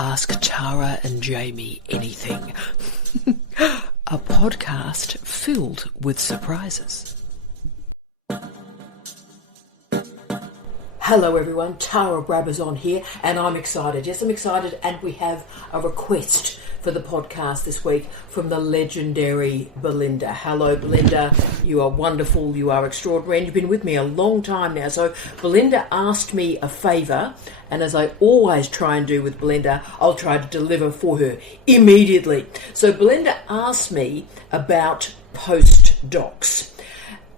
Ask Tara and Jamie Anything. A podcast filled with surprises. Hello everyone, Tara Brabazon here, and I'm excited. Yes, I'm excited, and we have a request for the podcast this week from the legendary Belinda. Hello Belinda, you are wonderful, you are extraordinary, and you've been with me a long time now. So Belinda asked me a favour, and as I always try and do with Belinda, I'll try to deliver for her immediately. So Belinda asked me about postdocs.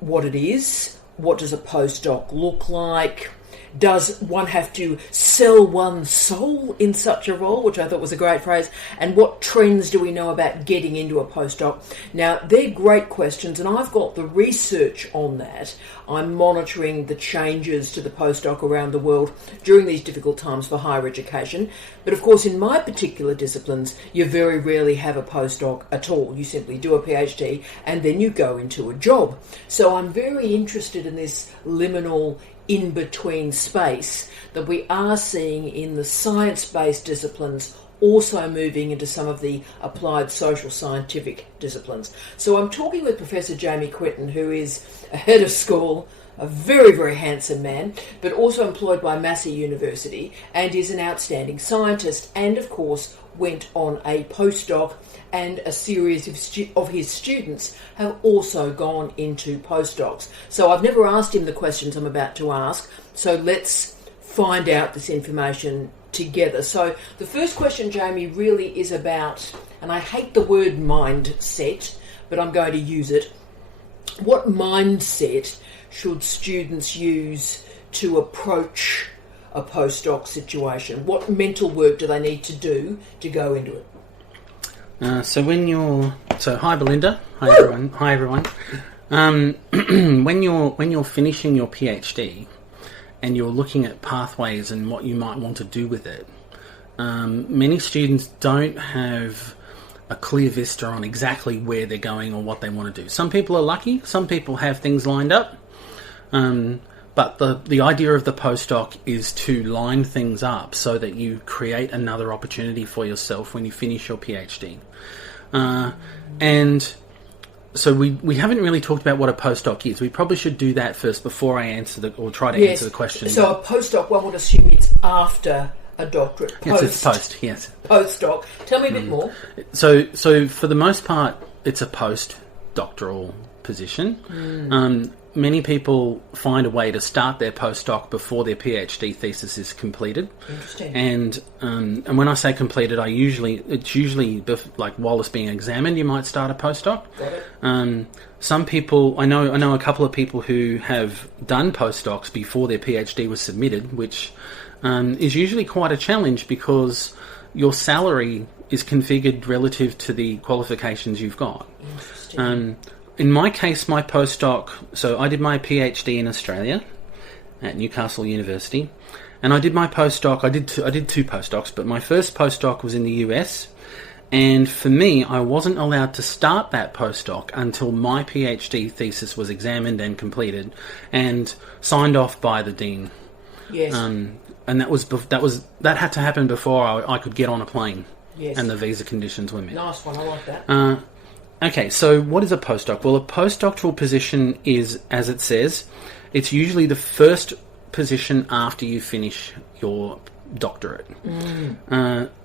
What it is, what does a postdoc look like? Does one have to sell one's soul in such a role, which I thought was a great phrase, and what trends do we know about getting into a postdoc? Now, they're great questions, and I've got the research on that. I'm monitoring the changes to the postdoc around the world during these difficult times for higher education. But of course, in my particular disciplines, you very rarely have a postdoc at all. You simply do a PhD and then you go into a job. So I'm very interested in this liminal in-between space that we are seeing in the science-based disciplines, also moving into some of the applied social scientific disciplines. So I'm talking with Professor Jamie Quinton, who is a head of school, a very, very handsome man, but also employed by Massey University, and is an outstanding scientist, and of course went on a postdoc, and a series of his students have also gone into postdocs. So I've never asked him the questions I'm about to ask, so let's find out this information together. So the first question, Jamie, really is about, and I hate the word mindset, but I'm going to use it. What mindset should students use to approach a postdoc situation? What mental work do they need to do to go into it? Hi Belinda, hi everyone. When you're finishing your PhD and you're looking at pathways and what you might want to do with it, many students don't have a clear vista on exactly where they're going or what they want to do. Some people are lucky, some people have things lined up, but the idea of the postdoc is to line things up so that you create another opportunity for yourself when you finish your PhD. And so we haven't really talked about what a postdoc is. We probably should do that first before I answer answer the question. So a postdoc, one would assume it's after a doctorate. Yes, it's post, yes. Postdoc. Tell me a bit more. So for the most part, it's a postdoctoral position. Many people find a way to start their postdoc before their PhD thesis is completed. Interesting. And when I say completed, it's usually like while it's being examined, you might start a postdoc. Got it. Some people, I know a couple of people who have done postdocs before their PhD was submitted, which is usually quite a challenge because your salary is configured relative to the qualifications you've got. Interesting. In my case, my postdoc, so I did my PhD in Australia at Newcastle University, and I did my postdoc, I did two postdocs, but my first postdoc was in the US, and for me, I wasn't allowed to start that postdoc until my PhD thesis was examined and completed and signed off by the dean. Yes. And that had to happen before I could get on a plane. Yes. And the visa conditions were met. Nice one, I like that. Okay, so what is a postdoc? Well, a postdoctoral position is, as it says, it's usually the first position after you finish your doctorate.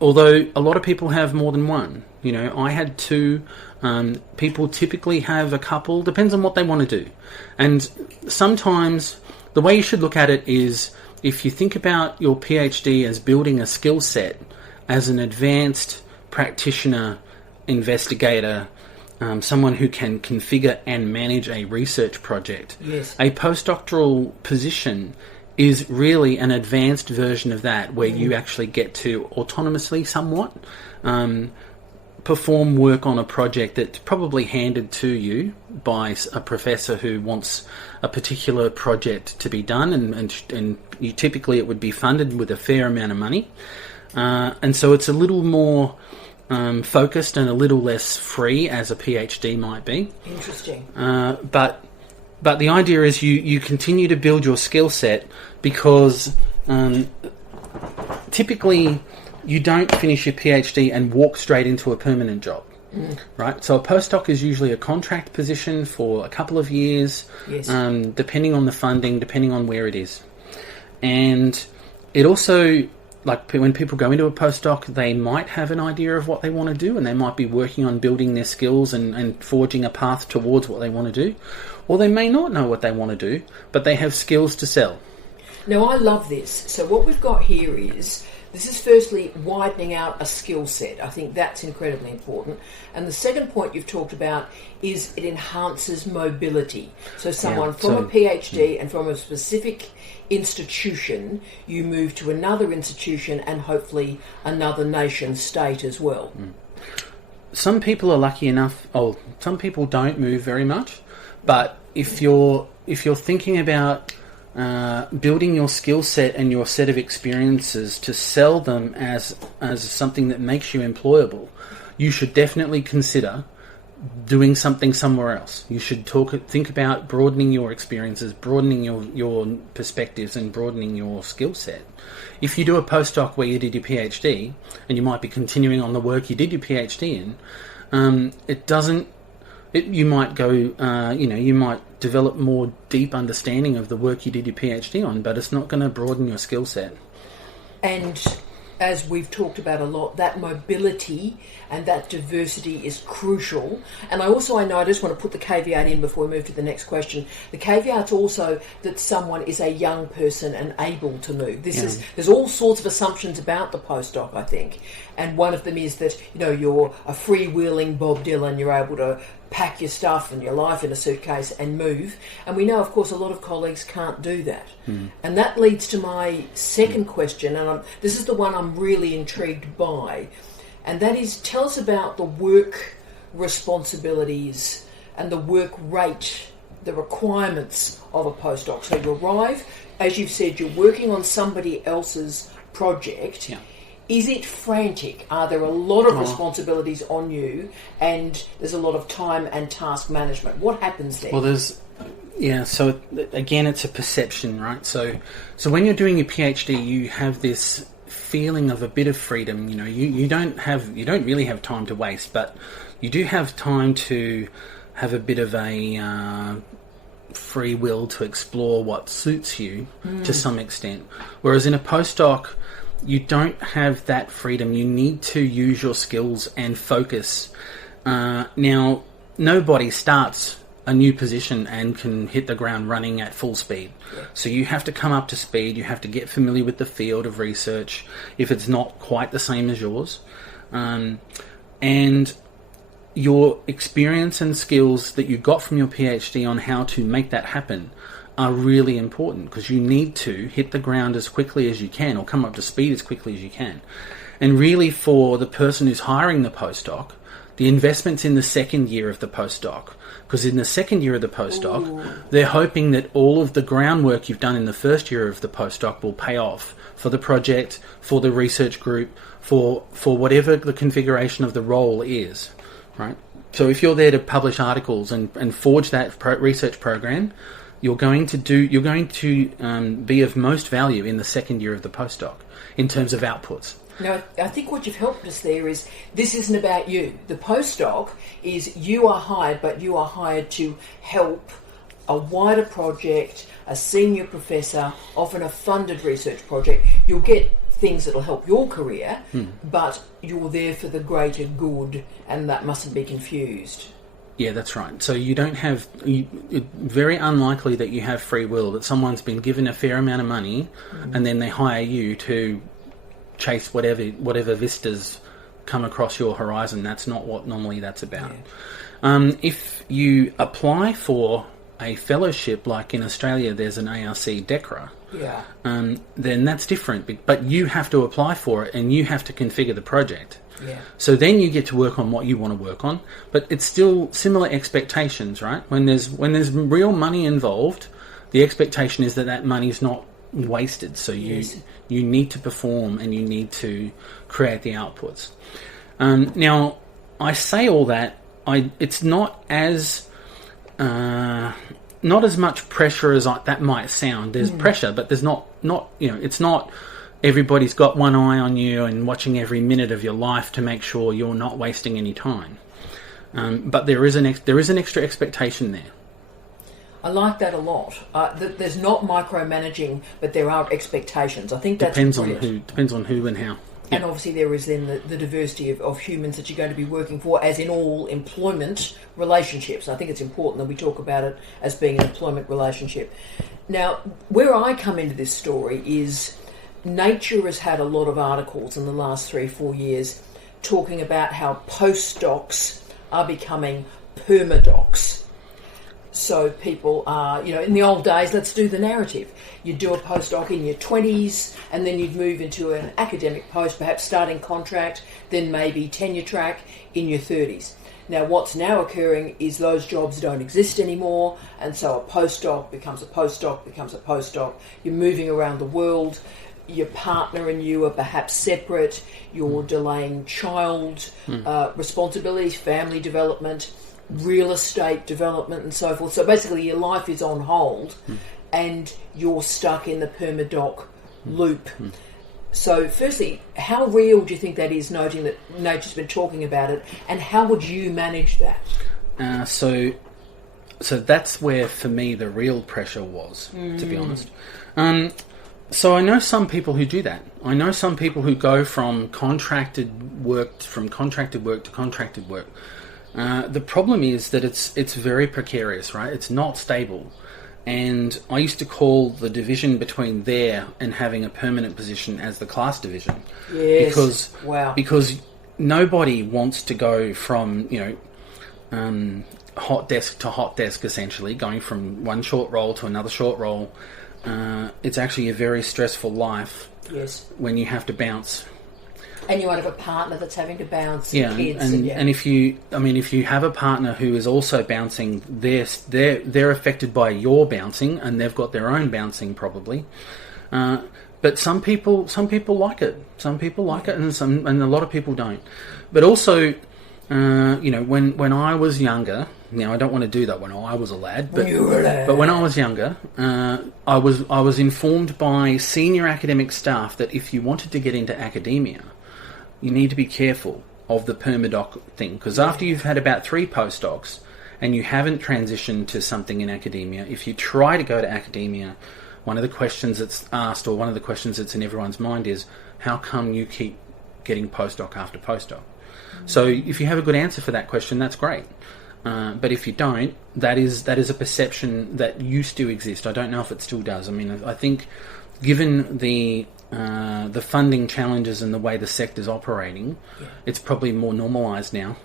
Although a lot of people have more than one. You know, I had two. People typically have a couple. Depends on what they want to do. And sometimes the way you should look at it is if you think about your PhD as building a skill set as an advanced practitioner, investigator, someone who can configure and manage a research project. Yes. A postdoctoral position is really an advanced version of that, where you actually get to autonomously somewhat perform work on a project that's probably handed to you by a professor who wants a particular project to be done, and you typically it would be funded with a fair amount of money. And so it's a little more focused and a little less free as a PhD might be. Interesting. But the idea is you continue to build your skill set because typically you don't finish your PhD and walk straight into a permanent job. Right? So a postdoc is usually a contract position for a couple of years, Yes. Depending on the funding, depending on where it is. And it also, like when people go into a postdoc, they might have an idea of what they want to do, and they might be working on building their skills and forging a path towards what they want to do. Or they may not know what they want to do, but they have skills to sell. Now, I love this. So what we've got here is, this is firstly widening out a skill set. I think that's incredibly important. And the second point you've talked about is it enhances mobility. So someone from a PhD and from a specific institution, you move to another institution and hopefully another nation state as well. Some people are lucky enough, some people don't move very much, but if you're thinking about building your skill set and your set of experiences to sell them as something that makes you employable, you should definitely consider doing something somewhere else. You should think about broadening your experiences, broadening your perspectives, and broadening your skill set. If you do a postdoc where you did your PhD, and you might be continuing on the work you did your PhD in, you might go, you might develop more deep understanding of the work you did your PhD on, but it's not going to broaden your skill set. And as we've talked about a lot, that mobility and that diversity is crucial. And I just want to put the caveat in before we move to the next question. The caveat's also that someone is a young person and able to move. There's all sorts of assumptions about the postdoc, I think. And one of them is that, you're a freewheeling Bob Dylan, you're able to pack your stuff and your life in a suitcase and move. And we know, of course, a lot of colleagues can't do that. And that leads to my second question, and this is the one I'm really intrigued by, and that is, tell us about the work responsibilities and the work rate, the requirements of a postdoc. So you arrive, as you've said, you're working on somebody else's project. Yeah. Is it frantic? Are there a lot of responsibilities on you, and there's a lot of time and task management? What happens there? Well, so again, it's a perception, right? So when you're doing your PhD, you have this feeling of a bit of freedom. You don't really have time to waste, but you do have time to have a bit of a free will to explore what suits you to some extent. Whereas in a postdoc, you don't have that freedom. You need to use your skills and focus. Now, nobody starts a new position and can hit the ground running at full speed. So you have to come up to speed. You have to get familiar with the field of research if it's not quite the same as yours. And your experience and skills that you got from your PhD on how to make that happen are really important, because you need to hit the ground as quickly as you can, or come up to speed as quickly as you can. And really, for the person who's hiring the postdoc, the investment's in the second year of the postdoc, because in the second year of the postdoc, they're hoping that all of the groundwork you've done in the first year of the postdoc will pay off for the project, for the research group, for whatever the configuration of the role is, right? So if you're there to publish articles and forge that research program, you're going to be of most value in the second year of the postdoc in terms of outputs. Now, I think what you've helped us there is, this isn't about you. The postdoc is, you are hired, but you are hired to help a wider project, a senior professor, often a funded research project. You'll get things that'll help your career, but you're there for the greater good, and that mustn't be confused. Yeah, that's right. So you don't have... It's very unlikely that you have free will, that someone's been given a fair amount of money and then they hire you to chase whatever vistas come across your horizon. That's not what normally that's about. Yeah. If you apply for a fellowship, like in Australia there's an ARC DECRA, then that's different. But you have to apply for it and you have to configure the project. Yeah. So then you get to work on what you want to work on, but it's still similar expectations, right? When there's real money involved, the expectation is that money's not wasted. So you need to perform and you need to create the outputs. Now, I say all that. It's not as much pressure as that might sound. There's pressure, but there's not. It's not everybody's got one eye on you and watching every minute of your life to make sure you're not wasting any time. But there is an extra expectation there. I like that a lot. There's not micromanaging, but there are expectations. I think that's brilliant. Depends on who and how. And obviously there is then the diversity of humans that you're going to be working for, as in all employment relationships. I think it's important that we talk about it as being an employment relationship. Now, where I come into this story is Nature has had a lot of articles in the last 3-4 years talking about how postdocs are becoming permadocs. So people are, in the old days, let's do the narrative. You'd do a postdoc in your 20s, and then you'd move into an academic post, perhaps starting contract, then maybe tenure track in your 30s. Now, what's now occurring is those jobs don't exist anymore, and so a postdoc becomes a postdoc, becomes a postdoc. You're moving around the world. Your partner and you are perhaps separate. You're delaying child responsibilities, family development, real estate development and so forth. So basically your life is on hold and you're stuck in the permadoc loop. So firstly, how real do you think that is, noting that Nature's been talking about it, and how would you manage that? So that's where, for me, the real pressure was, to be honest. So I know some people who do that. I know some people who go from contracted work to contracted work. The problem is that it's very precarious, right? It's not stable. And I used to call the division between there and having a permanent position as the class division. Yes. Because nobody wants to go from, hot desk to hot desk, essentially, going from one short role to another short role. It's actually a very stressful life. Yes. When you have to bounce. And you might have a partner that's having to bounce. Yeah, kids and if you have a partner who is also bouncing, they're affected by your bouncing, and they've got their own bouncing probably. But some people like it. Some people like it, and a lot of people don't. But also, when I was younger, I don't want to do that when I was a lad. But when you were a lad. But when I was younger, I was informed by senior academic staff that if you wanted to get into academia, you need to be careful of the permadoc thing, because after you've had about 3 postdocs and you haven't transitioned to something in academia, if you try to go to academia, one of the questions that's asked, or one of the questions that's in everyone's mind, is how come you keep getting postdoc after postdoc? So if you have a good answer for that question, that's great. But if you don't, that is a perception that used to exist. I don't know if it still does. I mean, I think given the funding challenges and the way the sector's operating, it's probably more normalised now.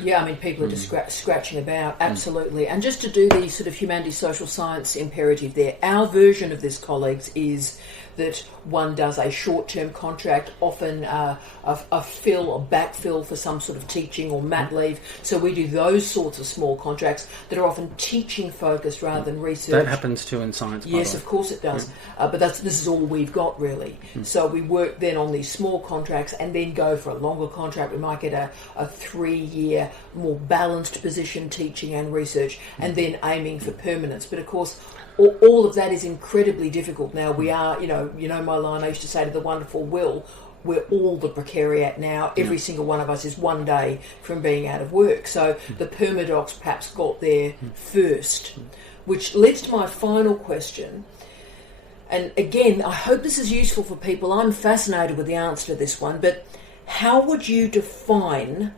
Yeah, I mean, people are just scratching about, absolutely. And just to do the sort of humanities, social science imperative there, our version of this, colleagues, is that one does a short-term contract, often a backfill for some sort of teaching or mat leave. So we do those sorts of small contracts that are often teaching-focused rather than research. That happens too in science, yes, of course it does. But this is all we've got, really. So we work then on these small contracts and then go for a longer contract. We might get a 3-year, more balanced position, teaching and research, and then aiming for permanence. But of course, all of that is incredibly difficult now. We are, you know my line I used to say to the wonderful Will, we're all the precariat now. Every single one of us is one day from being out of work. So the permadocs perhaps got there first, which leads to my final question. And again, I hope this is useful for people. I'm fascinated with the answer to this one, but how would you define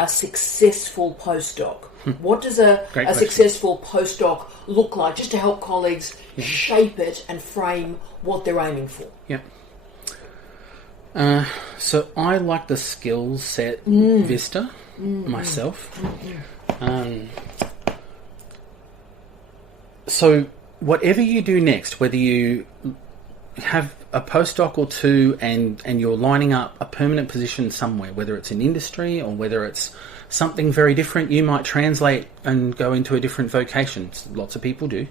a successful postdoc? What does a successful postdoc look like, just to help colleagues shape it and frame what they're aiming for? Yeah. So I like the skill set vista myself. So whatever you do next, whether you have a postdoc or 2 and you're lining up a permanent position somewhere, whether it's in industry or whether it's something very different, you might translate and go into a different vocation. Lots of people do.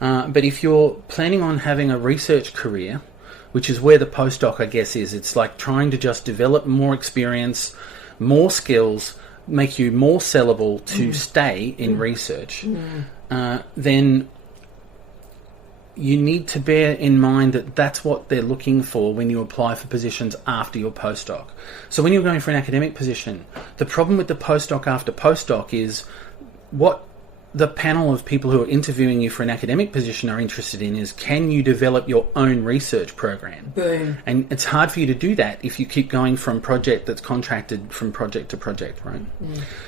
But if you're planning on having a research career, which is where the postdoc, I guess, is, it's like trying to just develop more experience, more skills, make you more sellable to stay in research, then you need to bear in mind that that's what they're looking for when you apply for positions after your postdoc. So when you're going for an academic position, the problem with the postdoc after postdoc is what the panel of people who are interviewing you for an academic position are interested in is, can you develop your own research program? Boom. And it's hard for you to do that if you keep going from project that's contracted from project to project, right?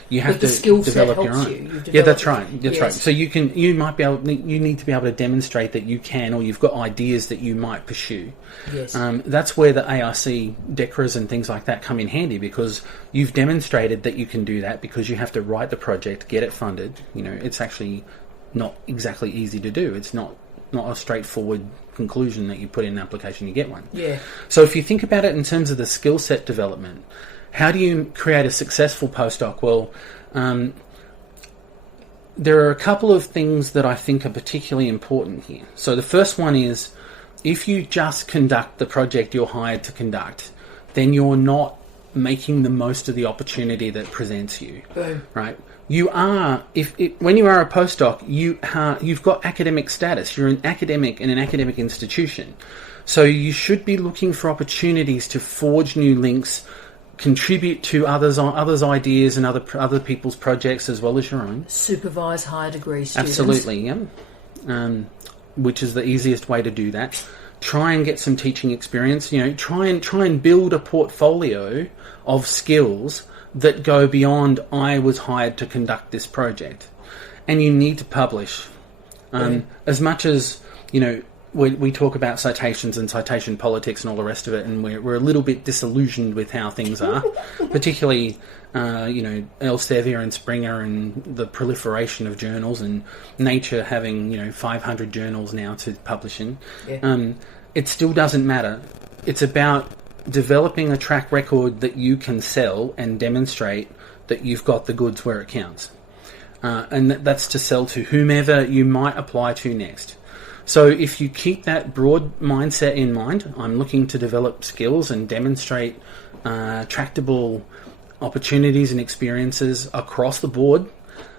You have but the to skill set develop your helps own. you. Yeah, that's right. That's Yes. right. So you need to be able to demonstrate that you can, or you've got ideas that you might pursue. Yes. That's where the ARC DECRAs and things like that come in handy, because you've demonstrated that you can do that, because you have to write the project, get it funded. You know, it's actually not exactly easy to do. It's not a straightforward conclusion that you put in an application, you get one. Yeah. So if you think about it in terms of the skill set development, how do you create a successful postdoc? Well, there are a couple of things that I think are particularly important here. So the first one is, if you just conduct the project you're hired to conduct, then you're not making the most of the opportunity that presents you. Boom. Right? You are, when you are a postdoc, you've got academic status. You're an academic in an academic institution. So you should be looking for opportunities to forge new links, contribute to others' ideas and other people's projects as well as your own. Supervise higher degree students. Absolutely, yeah. Which is the easiest way to do that. Try and get some teaching experience. You know, try and build a portfolio of skills that go beyond, I was hired to conduct this project. And you need to publish. As much as, you know, we talk about citations and citation politics and all the rest of it, and we're a little bit disillusioned with how things are, particularly, you know, Elsevier and Springer and the proliferation of journals, and Nature having, you know, 500 journals now to publish in. Yeah. It still doesn't matter. It's about developing a track record that you can sell and demonstrate that you've got the goods where it counts. And that's to sell to whomever you might apply to next. So if you keep that broad mindset in mind, I'm looking to develop skills and demonstrate tractable opportunities and experiences across the board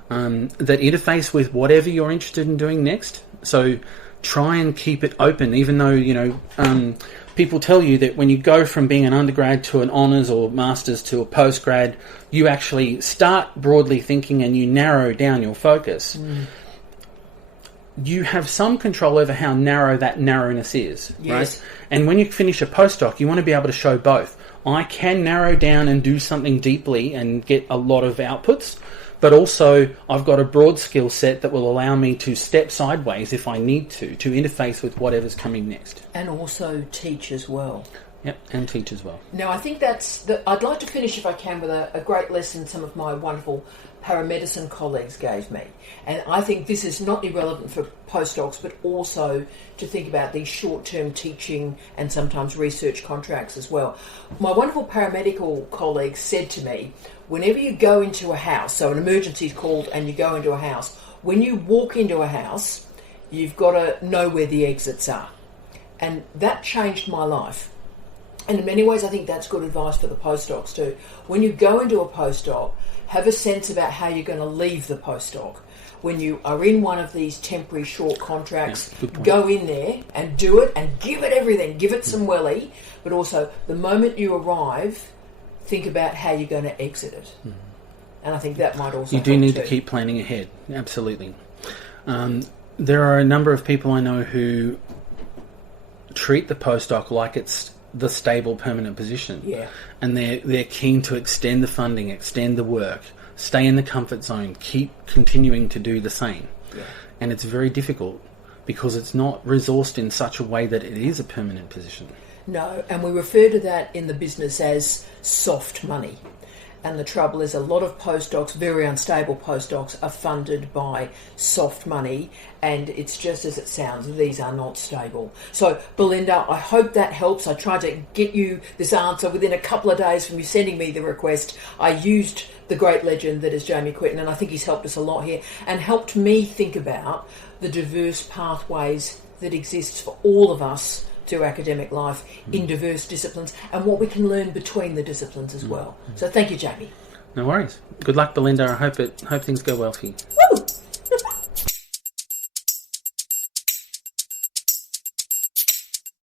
that interface with whatever you're interested in doing next. So try and keep it open, even though, you know, people tell you that when you go from being an undergrad to an honours or master's to a postgrad, you actually start broadly thinking and you narrow down your focus. You have some control over how narrow that narrowness is, yes. Right? And when you finish a postdoc, you want to be able to show both. I can narrow down and do something deeply and get a lot of outputs, but also I've got a broad skill set that will allow me to step sideways if I need to interface with whatever's coming next. And also teach as well. Yep, and teach as well. Now, I think I'd like to finish, if I can, with a great lesson some of my wonderful paramedicine colleagues gave me. And I think this is not irrelevant for postdocs, but also to think about these short-term teaching and sometimes research contracts as well. My wonderful paramedical colleagues said to me, whenever you go into a house, so an emergency is called and you go into a house, when you walk into a house, you've got to know where the exits are. And that changed my life. And in many ways, I think that's good advice for the postdocs too. When you go into a postdoc, have a sense about how you're going to leave the postdoc. When you are in one of these temporary short contracts, go in there and do it and give it everything. Give it some welly, but also the moment you arrive, think about how you're going to exit it. And I think that might also You do need to keep planning ahead, absolutely. There are a number of people I know who treat the postdoc like it's the stable permanent position. Yeah. And they're keen to extend the funding, extend the work, stay in the comfort zone, keep continuing to do the same. Yeah. And it's very difficult because it's not resourced in such a way that it is a permanent position. No, and we refer to that in the business as soft money. And the trouble is a lot of postdocs, very unstable postdocs, are funded by soft money, and it's just as it sounds, these are not stable. So, Belinda, I hope that helps. I tried to get you this answer within a couple of days from you sending me the request. I used the great legend that is Jamie Quinton, and I think he's helped us a lot here, and helped me think about the diverse pathways that exist for all of us through academic life in diverse disciplines, and what we can learn between the disciplines as well. So thank you, Jamie. No worries. Good luck, Belinda. I hope things go well for you. Woo!